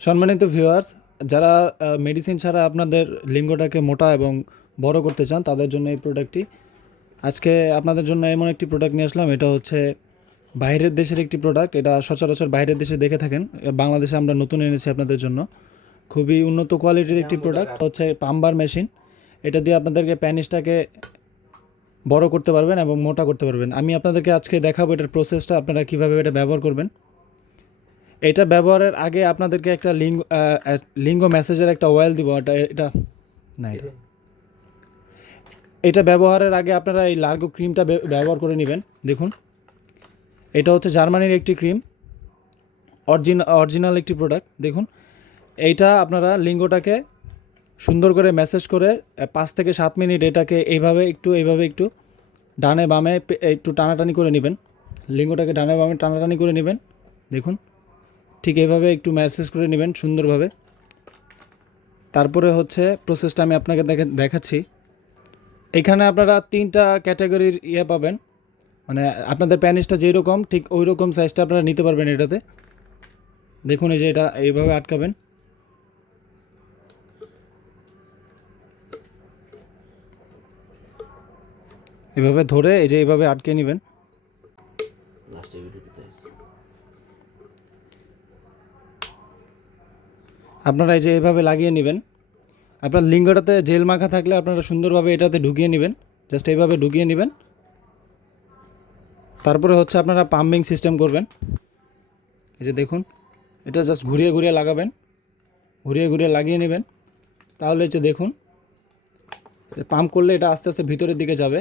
সম্মানিত ভিউয়ার্স, যারা মেডিসিন ছাড়া আপনাদের লিঙ্গটাকে মোটা এবং বড় করতে চান তাদের জন্য এই প্রোডাক্টটি। আজকে আপনাদের জন্য এমন একটি প্রোডাক্ট নিয়ে আসলাম। এটা হচ্ছে বাইরের দেশের একটি প্রোডাক্ট। এটা সচরাচর বাইরের দেশে দেখে থাকেন, বাংলাদেশে আমরা নতুন এনেছি আপনাদের জন্য। খুবই উন্নত কোয়ালিটির একটি প্রোডাক্ট হচ্ছে পাম্বার মেশিন। এটা দিয়ে আপনাদেরকে প্যানিসটাকে বড় করতে পারবেন এবং মোটা করতে পারবেন। আমি আপনাদেরকে আজকে দেখাবো এটার প্রসেসটা, আপনারা কীভাবে এটা ব্যবহার করবেন। এটা ব্যবহারের আগে আপনাদেরকে একটা লিঙ্গ মেসেজের একটা অয়েল দিব। এটা না, এটা ব্যবহারের আগে আপনারা এই লার্গো ক্রিমটা ব্যবহার করে নেবেন। দেখুন, এটা হচ্ছে জার্মানির একটি ক্রিম, অরিজিনাল একটি প্রোডাক্ট। দেখুন, এইটা আপনারা লিঙ্গটাকে সুন্দর করে ম্যাসেজ করে 5 থেকে 7 মিনিট এটাকে এইভাবে একটু ডানে বামে একটু টানাটানি করে নেবেন। লিঙ্গটাকে ডানে বামে টানাটানি করে নেবেন। দেখুন, ঠিক এইভাবে একটু ম্যাসেজ করে নেবেন সুন্দরভাবে। তারপরে হচ্ছে প্রসেসটা আমি আপনাকে দেখাচ্ছি। এখানে আপনারা 3টা ক্যাটাগরির পাবেন, মানে আপনাদের প্যানিসটা যেই রকম ঠিক ওই রকম সাইজটা আপনারা নিতে পারবেন এটাতে। দেখুন, এই যে এটা এইভাবে আটকাবেন, এভাবে ধরে এই যে এইভাবে আটকে নেবেন। আপনারা এই যে এইভাবে লাগিয়ে নেবেন। আপনার লিঙ্গটাতে জেল মাখা থাকলে আপনারা সুন্দরভাবে এটাতে ঢুকিয়ে নেবেন, জাস্ট এইভাবে ঢুকিয়ে নেবেন। তারপরে হচ্ছে আপনারা পাম্পিং সিস্টেম করবেন। এই যে দেখুন, এটা জাস্ট ঘুরিয়ে লাগাবেন, ঘুরিয়ে লাগিয়ে নেবেন। তাহলে এই যে দেখুন, পাম্প করলে এটা আস্তে আস্তে ভিতরের দিকে যাবে।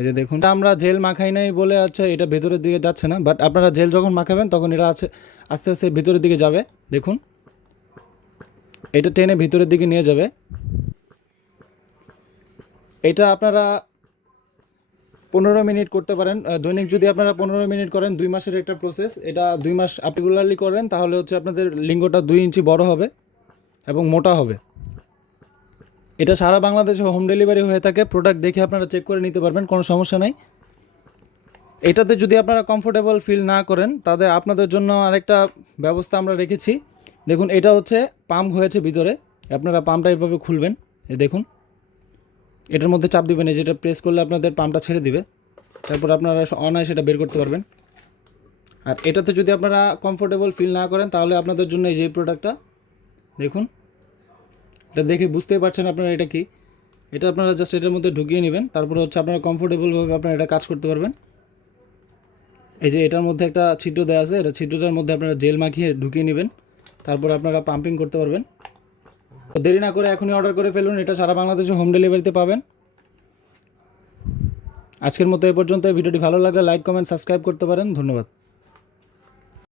এই যে দেখুন, আমরা জেল মাখাই নাই বলে এটা ভেতরের দিকে যাচ্ছে না, বাট আপনারা জেল যখন মাখাবেন তখন এটা আস্তে আস্তে ভিতরের দিকে যাবে। দেখুন, এটা টেনে ভিতরের দিকে নিয়ে যাবে। এটা আপনারা 15 মিনিট করতে পারেন দৈনিক। যদি আপনারা 15 মিনিট করেন, 2 মাসের একটা প্রসেস। এটা 2 মাস রেগুলারলি করেন, তাহলে আপনাদের লিঙ্গটা 2 ইঞ্চি বড় হবে এবং মোটা হবে। এটা সারা বাংলাদেশে হোম ডেলিভারি হয়ে থাকে। প্রোডাক্ট দেখে আপনারা চেক করে নিতে পারবেন, কোনো সমস্যা নাই। এটাতে যদি আপনারা কমফোর্টেবল ফিল না করেন, তাহলে আপনাদের জন্য আরেকটা ব্যবস্থা আমরা রেখেছি। দেখুন, এটা হচ্ছে পাম্প হয়েছে ভিতরে। আপনারা পাম্পটা এভাবে খুলবেন। দেখুন, এটার মধ্যে চাপ দিবেন, যেটা প্রেস করলে আপনাদের পাম্পটা ছেড়ে দিবে। তারপর আপনারা অনায়াসে সেটা বের করতে পারবেন। আর এটাতে যদি আপনারা কমফোর্টেবল ফিল না করেন, তাহলে আপনাদের জন্য এই যে প্রোডাক্টটা দেখুন, এটা দেখে বুঝতেই পারছেন আপনারা এটা কি। এটা আপনারা জাস্ট এটার মধ্যে ঢুকিয়ে নেবেন। তারপরে আপনারা কমফোর্টেবলভাবে আপনারা এটা কাজ করতে পারবেন। এই যে এটার মধ্যে একটা ছিদ্র দেওয়া আছে, এটা ছিদ্রটার মধ্যে আপনারা জেল মাখিয়ে ঢুকিয়ে নেবেন। তারপর আপনারা পাম্পিং করতে পারবেন। দেরি না করে এখনই অর্ডার করে ফেলুন, এটা সারা বাংলাদেশে হোম ডেলিভারিতে পাবেন। আজকের মতো এ পর্যন্ত। ভিডিওটি ভালো লাগলে লাইক, কমেন্ট, সাবস্ক্রাইব করতে পারেন। ধন্যবাদ।